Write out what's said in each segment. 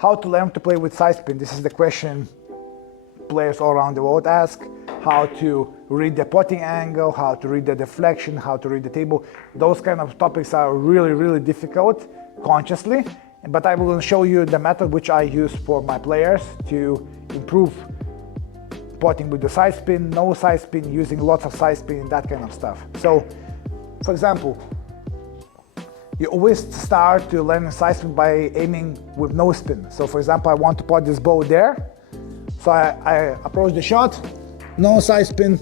how to learn to play with side spin. This is the question players all around the world ask. How to read the potting angle, how to read the deflection, how to read the table. Those kind of topics are really, really difficult consciously, but I will show you the method which I use for my players to improve potting with the side spin, no side spin, using lots of side spin, that kind of stuff. So, for example, you always start to learn side spin by aiming with no spin. So, for example, I want to pot this ball there. So I approach the shot, no side spin,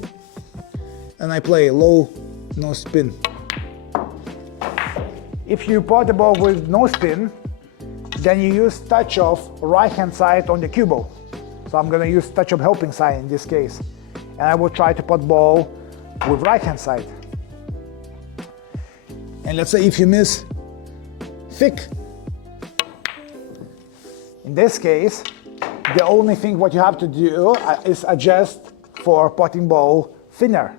and I play low, no spin. If you pot the ball with no spin, then you use touch of right hand side on the cue ball. So I'm going to use touch of helping side in this case. And I will try to pot ball with right hand side. And let's say if you miss thick, in this case, the only thing what you have to do is adjust for potting ball thinner.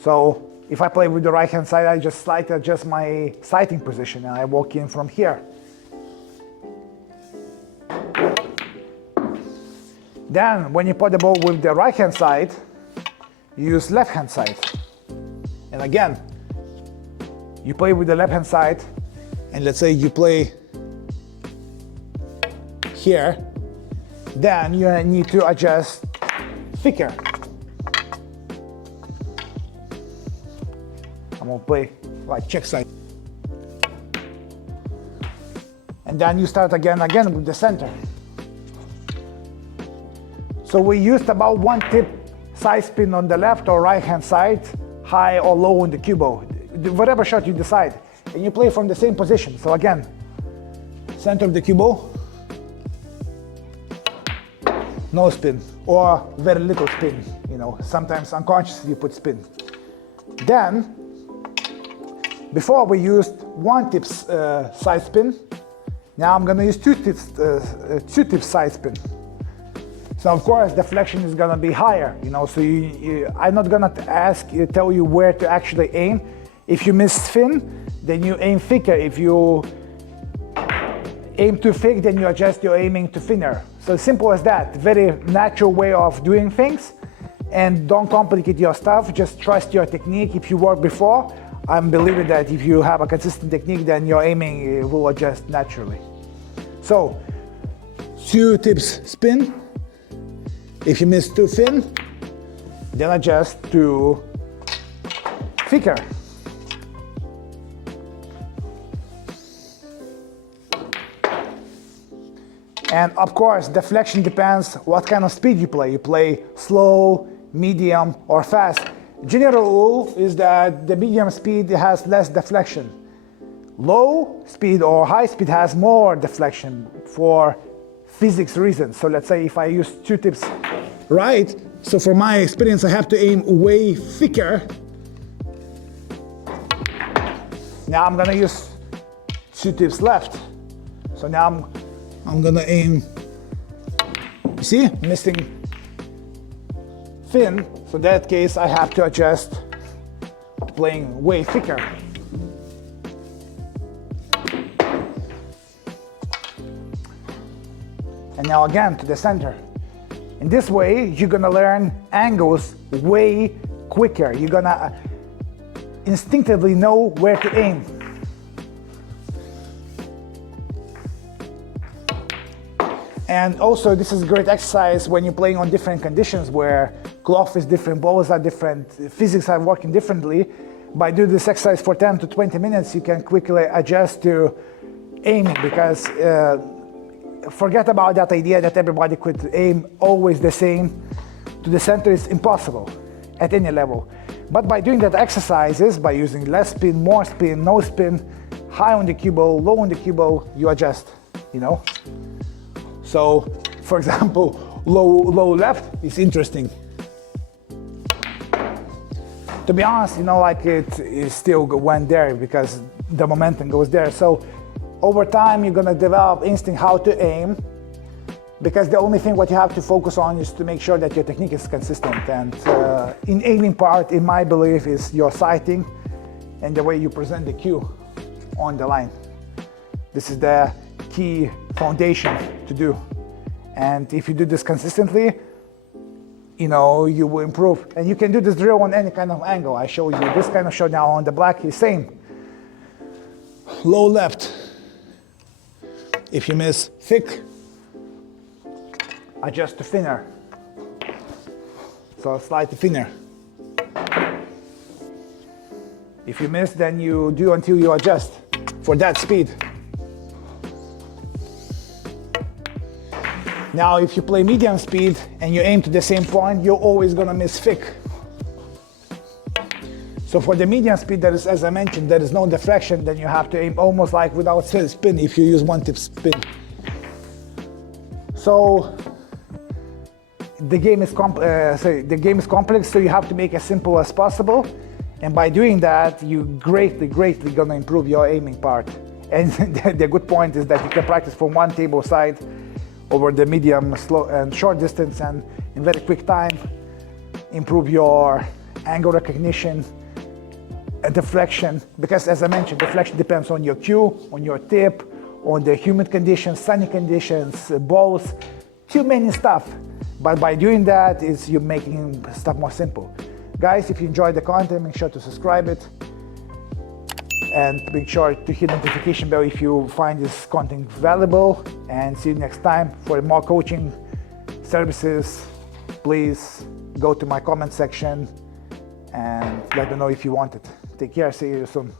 So if I play with the right hand side, I just slightly adjust my sighting position and I walk in from here. Then when you pot the ball with the right hand side, you use left hand side. And again, you play with the left hand side, and let's say you play here, then you need to adjust thicker. I'm gonna play like check side. And then you start again with the center. So we used about 1 tip side spin on the left or right hand side, high or low on the cue ball, whatever shot you decide. And you play from the same position. So again, center of the cue ball, no spin, or very little spin. You know, sometimes unconsciously you put spin. Then, before we used 1 tip side spin, now I'm gonna use 2 tips side spin. So of course, deflection is gonna be higher, you know, so I'm not gonna tell you where to actually aim. If you miss spin, then you aim thicker. If you aim too thick, then you adjust your aiming to thinner. So simple as that, very natural way of doing things. And don't complicate your stuff, just trust your technique. If you worked before, I'm believing that if you have a consistent technique, then your aiming will adjust naturally. So, 2 tips spin. If you miss too thin, then adjust to thicker. And of course, deflection depends what kind of speed you play. You play slow, medium, or fast. General rule is that the medium speed has less deflection. Low speed or high speed has more deflection for physics reasons. So let's say if I use 2 tips right, so from my experience I have to aim way thicker. Now I'm gonna use 2 tips left. So now I'm gonna aim, you see, missing thin. So in that case I have to adjust to playing way thicker. And now again to the center. In this way, you're gonna learn angles way quicker. You're gonna instinctively know where to aim. And also, this is a great exercise when you're playing on different conditions where cloth is different, balls are different, physics are working differently. By doing this exercise for 10 to 20 minutes, you can quickly adjust to aiming, because forget about that idea that everybody could aim always the same to the center. Is impossible at any level. But by doing that exercises, by using less spin, more spin, no spin, high on the cue ball, low on the cue ball, you adjust, you know. So, for example, low left is interesting. To be honest, you know, like it still went there because the momentum goes there. So over time, you're gonna develop instinct how to aim, because the only thing what you have to focus on is to make sure that your technique is consistent. And in aiming part, in my belief, is your sighting and the way you present the cue on the line. This is the key foundation to do. And if you do this consistently, you know, you will improve. And you can do this drill on any kind of angle. I showed you this kind of shot now on the black is same. Low left. If you miss thick, adjust to thinner. So slightly thinner. If you miss, then you do until you adjust for that speed. Now, if you play medium speed and you aim to the same point, you're always gonna miss thick. So for the medium speed, there is, as I mentioned, there is no deflection, then you have to aim almost like without spin if you use one tip spin. So the game is complex, so you have to make it as simple as possible. And by doing that, you greatly gonna improve your aiming part. And the good point is that you can practice from one table side over the medium, slow, and short distance, and in very quick time, improve your angle recognition, deflection. Because as I mentioned, deflection depends on your cue, on your tip, on the humid conditions, sunny conditions, balls, too many stuff. But by doing that, you're making stuff more simple. Guys, if you enjoyed the content, make sure to subscribe it and make sure to hit the notification bell if you find this content valuable. And see you next time. For more coaching services, please go to my comment section and let me know if you want it. Take care, see you soon.